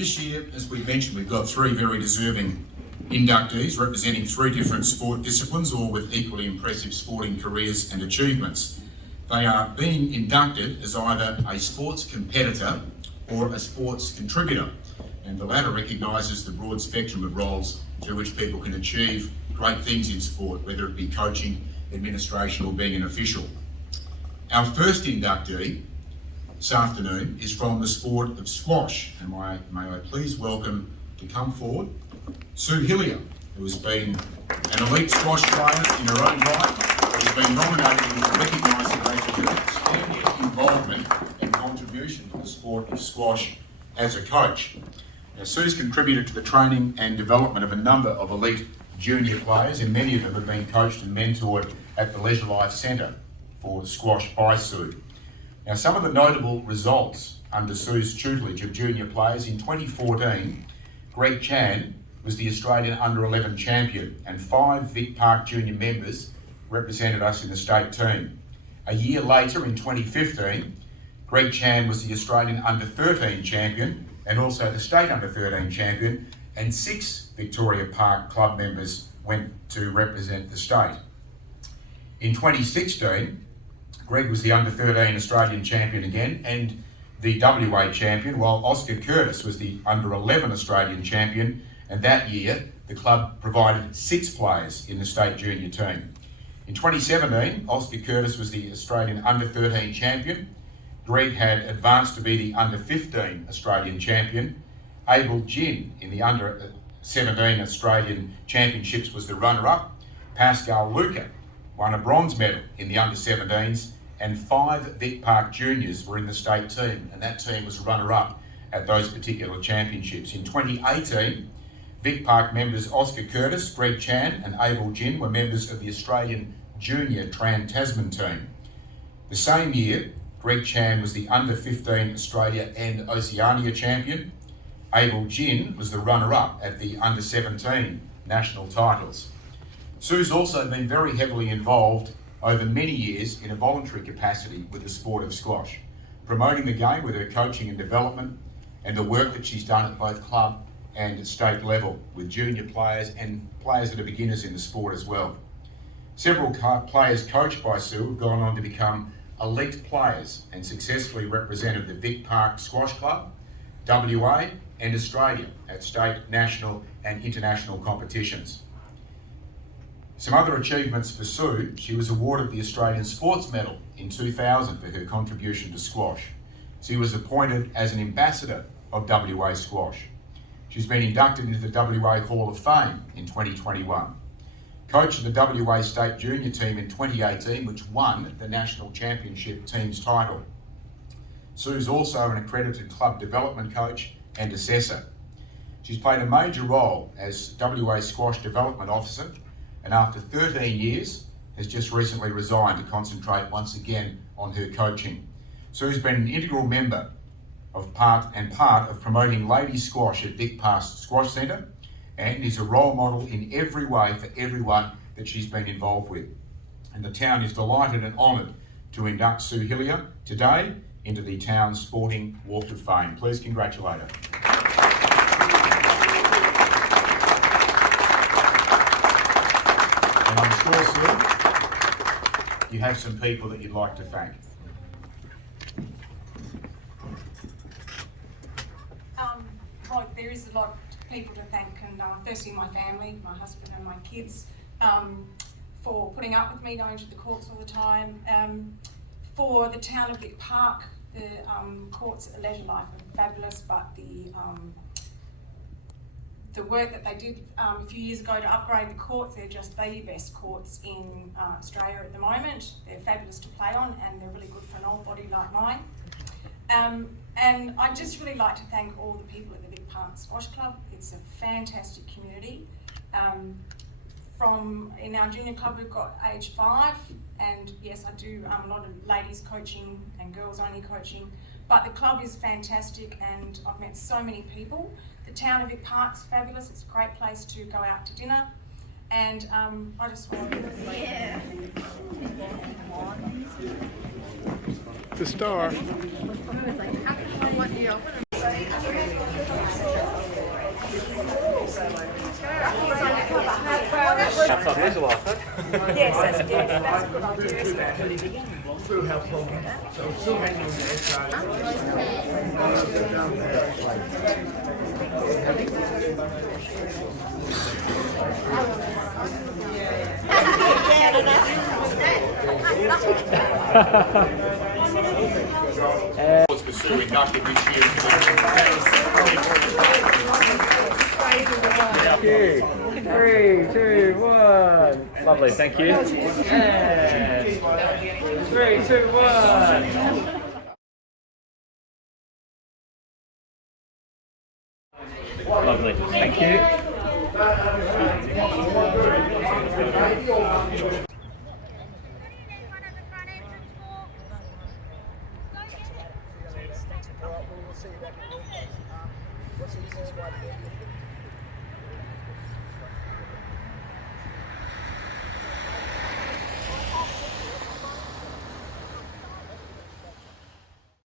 This year, as we mentioned, we've got three very deserving inductees representing three different sport disciplines, all with equally impressive sporting careers and achievements. They are being inducted as either a sports competitor or a sports contributor, and the latter recognises the broad spectrum of roles through which people can achieve great things in sport, whether it be coaching, administration or being an official. Our first inductee this afternoon is from the sport of squash, and may I please welcome to come forward Sue Hillier, who has been an elite squash player in her own right, but has been nominated and recognised today for her outstanding involvement and contribution to the sport of squash as a coach. Now, Sue's contributed to the training and development of a number of elite junior players, and many of them have been coached and mentored at the Leisure Life Centre for squash by Sue. Now, some of the notable results under Sue's tutelage of junior players: in 2014, Greg Chan was the Australian Under-11 champion, and 5 Vic Park junior members represented us in the state team. A year later, in 2015, Greg Chan was the Australian Under-13 champion and also the state Under-13 champion, and 6 Victoria Park club members went to represent the state. In 2016, Greg was the Under-13 Australian champion again and the WA champion, while Oscar Curtis was the Under-11 Australian champion, and that year the club provided 6 players in the state junior team. In 2017, Oscar Curtis was the Australian Under-13 champion. Greg had advanced to be the Under-15 Australian champion. Abel Jin in the Under-17 Australian Championships was the runner-up. Pascal Luca won a bronze medal in the Under-17s, and 5 Vic Park juniors were in the state team, and that team was runner-up at those particular championships. In 2018, Vic Park members Oscar Curtis, Greg Chan and Abel Jin were members of the Australian Junior Trans-Tasman team. The same year, Greg Chan was the Under-15 Australia and Oceania champion. Abel Jin was the runner-up at the Under-17 national titles. Sue's also been very heavily involved over many years in a voluntary capacity with the sport of squash, promoting the game with her coaching and development, and the work that she's done at both club and state level with junior players and players that are beginners in the sport as well. Several players coached by Sue have gone on to become elite players and successfully represented the Vic Park Squash Club, WA and Australia at state, national and international competitions. Some other achievements for Sue: she was awarded the Australian Sports Medal in 2000 for her contribution to squash. She was appointed as an ambassador of WA squash. She's been inducted into the WA Hall of Fame in 2021. Coach of the WA State Junior team in 2018, which won the National Championship team's title. Sue's also an accredited club development coach and assessor. She's played a major role as WA Squash Development Officer, and after 13 years has just recently resigned to concentrate once again on her coaching. Sue's been an integral member of part of promoting ladies squash at Vic Park Squash Centre, and is a role model in every way for everyone that she's been involved with. And the town is delighted and honoured to induct Sue Hillier today into the town's Sporting Walk of Fame. Please congratulate her. And I'm sure, Sue, you have some people that you'd like to thank. Well, there is a lot of people to thank, and firstly my family, my husband and my kids, for putting up with me going to the courts all the time. For the town of Vic Park, the courts at the Leisure Life are fabulous, but the work that they did a few years ago to upgrade the courts, they're just the best courts in Australia at the moment. They're fabulous to play on, and they're really good for an old body like mine. And I'd just really like to thank all the people at the Vic Park Squash Club. It's a fantastic community. In our junior club, we've got age 5, and yes, I do a lot of ladies coaching and girls only coaching, but the club is fantastic and I've met so many people. The town of Vic Park's fabulous. It's a great place to go out to dinner, and I just want to... Yeah. The star. Outside visual, I think. Yes, that's a good idea, isn't it? Was Pursue inducted this year into Thank you. 3, 2, 1. Lovely, thank you. And 3, 2, 1. Lovely, thank you. What's the easiest way to get you?